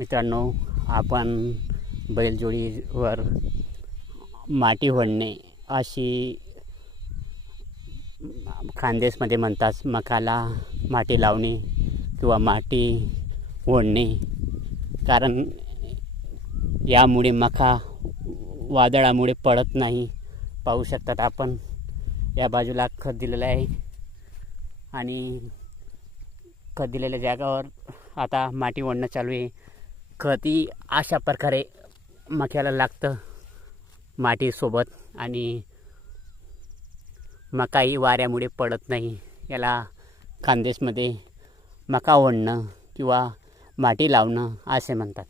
मित्रांनो, आपण बैलजोडीवर माती ओढणे अशी खानदेशमध्ये म्हणतात. मकाला माती लावणे किंवा माती ओढणे, कारण यामुळे मका वादळामुळे पडत नाही. पाहू शकतात आपण, या बाजूला खत दिलेलं आहे आणि खत दिलेल्या जागावर आता माती ओढणं चालू आहे. खतही अशा प्रकारे मक्याला लागतं मातीसोबत आणि मकाही वाऱ्यामुळे पडत नाही. याला खानदेशमध्ये मका ओढणं किंवा माती लावणं असे म्हणतात.